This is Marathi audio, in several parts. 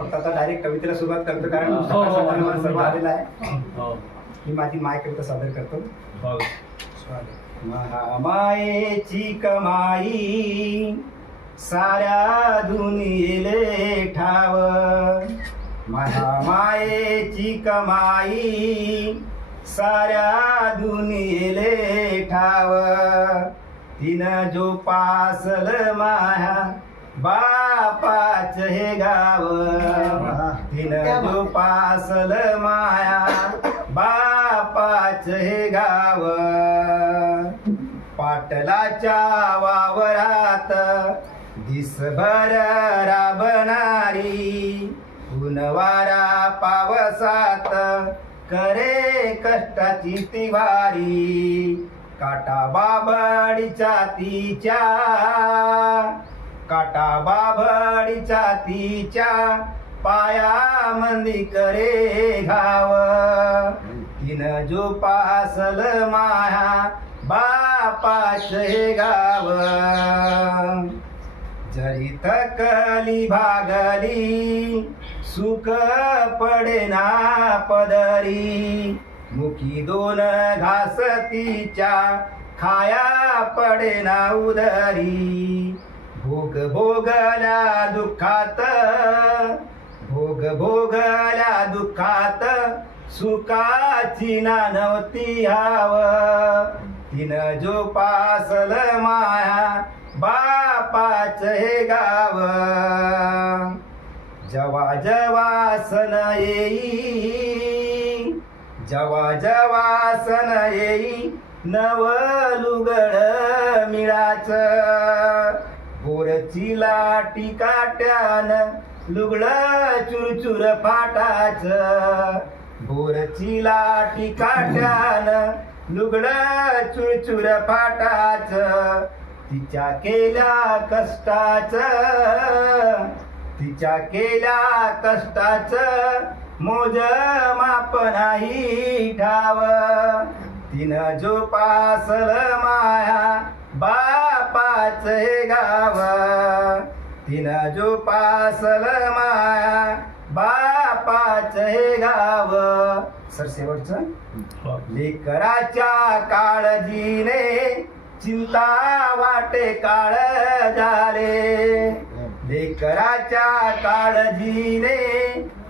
फक्त आता डायरेक्ट कवितेला सुरुवात करतो कारण सर्व आलेला आहे. ही माझी माय कविता सादर करतो. महामायेची कमाई साऱ्या दुनियेले ठाव, महामायेची कमाई साऱ्या दुनियेले ठाव, तिनं जो पासल माया बापाच हे गाव, तिनं जो पासल माया बापाच हे गाव, पाटलाच्या वावरात दिसभर राबणारी, ऊनवारा पावसात करे कष्टाची तिवारी, काटा बाबडीच्या तिच्या, काटा बाबडीच्या तिच्या पायामंदी करे घाव, तिनं जो पासल माया बापाच हे गाव, जरी थकली भागली सुख पडेना पदरी, मुखी दोन घास तिच्या खाया पडेना उदरी, भोग भोगल्या दुःखात, भोग भोगल्या दुःखात सुखाची ना नव्हती हाव, तिनं जो पासल माया बापाच हे गाव, जवा जवा सण येई, जवा जवा सण येई नव लुगड मिळाच, बोरची लाटी काट्यान लुगड चुरचुर फाटाच, बोरची लाटी काट्यान लुगड चुरचुर फाटाच, तिच्या केल्या कष्टाच, तिच्या केल्या कष्टाच मोज माप नाही ठाव, तिनं जो पासल माया बापाच हे गाव, तिनं जो पासल माया बापाच हे गाव. सर शेवटचं, लेकराच्या काळजीने चिंता वाटे काळ झाले, लेकराच्या काळजीने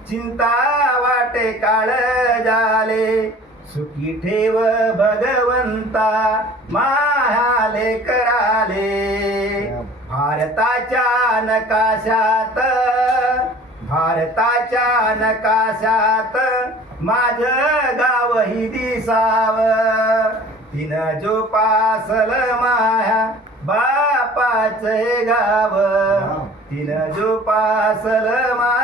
चिंता वाटे काळ झाले, सुखी ठेव भगवंता माया लेकराले, भारताच्या नकाशात, भारताच्या नकाशात माझं गावही दिसाव, तिनं जो पासल माया बापाच हे गाव, तिनं जो पासल माया